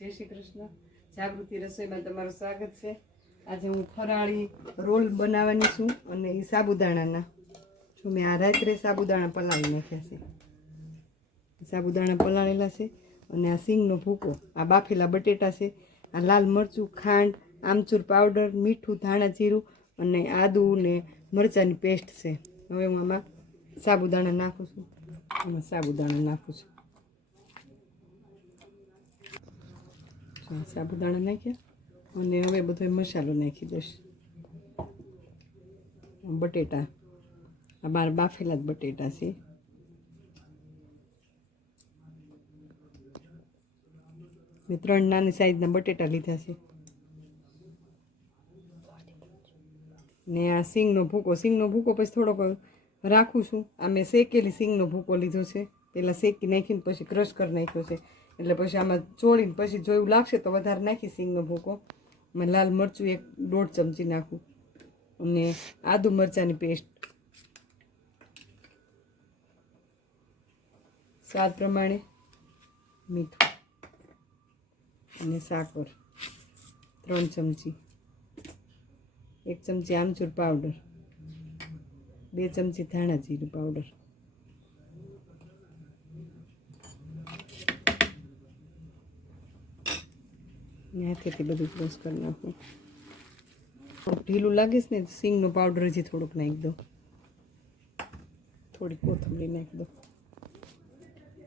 જય શ્રી કૃષ્ણ. જાગૃતિ રસોઈમાં તમારું સ્વાગત છે. આજે હું ફરાળી રોલ બનાવવાની છું અને એ સાબુદાણાના. જો મેં આ રાત્રે સાબુદાણા પલાળી નાખ્યા છે. સાબુદાણા પલાળેલા છે અને આ સિંગનો ભૂકો, આ બાફેલા બટેટા છે, આ લાલ મરચું, ખાંડ, આમચૂર પાવડર, મીઠું, ધાણા જીરું અને આદુ ને મરચાંની પેસ્ટ છે. હવે હું આમાં સાબુદાણા નાખું છું. આમાં સાબુદાણા નાખું છું. સાબુદાણા નાખ્યા અને હવે બધો મસાલો નાખી દઈશ. બટેટા, આ બાર બાફેલા જ બટેટા છે. મેં 3 નાની સાઈઝના બટેટા લીધા છે. ને આ સિંગનો ભૂકો, પછી થોડોક રાખું છું. આ મેં શેકેલી સિંગનો ભૂકો લીધો છે. પહેલાં શેકી નાખીને પછી ક્રશ કરી નાખ્યો છે. એટલે પછી આમાં ચોળીને પછી જો એવું લાગશે તો વધારે નાખી સિંગનો ભૂકો. મેં લાલ મરચું 1-1.5 ચમચી નાખું અને આદુ મરચાંની પેસ્ટ, સ્વાદ પ્રમાણે મીઠું અને સાકર 3 ચમચી, 1 ચમચી આમચૂર પાવડર, 2 ચમચી ધાણા જીરું પાવડર, હાથેથી બધું ક્રોસ કરી નાખું. ઢીલું લાગીશ ને સિંગનો પાવડર હજી થોડુંક નાખી દો, થોડી કોથમરી નાખી દો.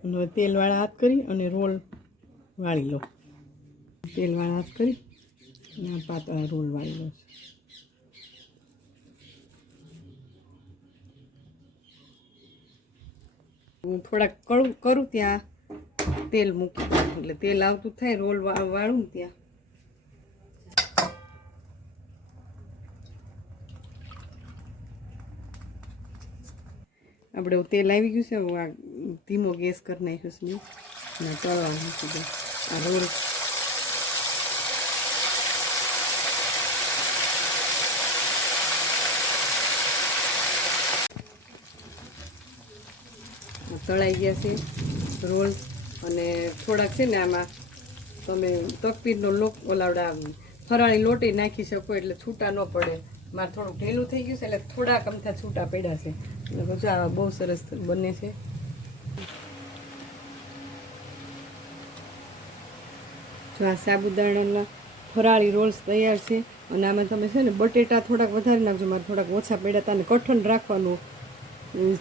અને તેલવાળા હાથ કરી અને રોલ વાળી લો. તેલવાળા હાથ કરી અને પાતળા રોલ વાળી લો. હું થોડાક કરું ત્યાં તેલ મૂકી દઉં, એટલે તેલ આવતું થાય રોલ વાળું ને ત્યાં. આપણે તેલ આવી ગયું છે. હું આ ધીમો ગેસ કરી નાખ્યો છે. મેં તળવા મૂકી દઉં આ રોલ. તળાઈ ગયા છે રોલ. અને થોડાક છે ને આમાં તમે તકપીરનો લોટ ઓલાવડા ફરાળી લોટી નાખી શકો એટલે છૂટા ન પડે. મારે થોડુંક ઢીલું થઈ ગયું છે એટલે થોડાક અમથા છૂટા પડ્યા છે. એટલે પછી આ બહુ સરસ બને છે. જો આ સાબુદાણાના ફરાળી રોલ્સ તૈયાર છે. અને આમાં તમે છે ને બટેટા થોડાક વધારે નાખજો. મારે થોડાક ઓછા પડ્યા હતા અને કઠણ રાખવાનું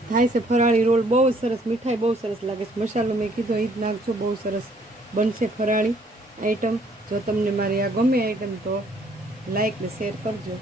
થાય છે. ફરાળી રોલ બહુ સરસ, મીઠાઈ બહુ સરસ લાગે છે. મસાલો મેં કીધો એ જ નાખજો, બહુ સરસ બનશે ફરાળી આઈટમ. જો તમને મારી આ ગમે આઈટમ તો લાઈક ને શેર કરજો.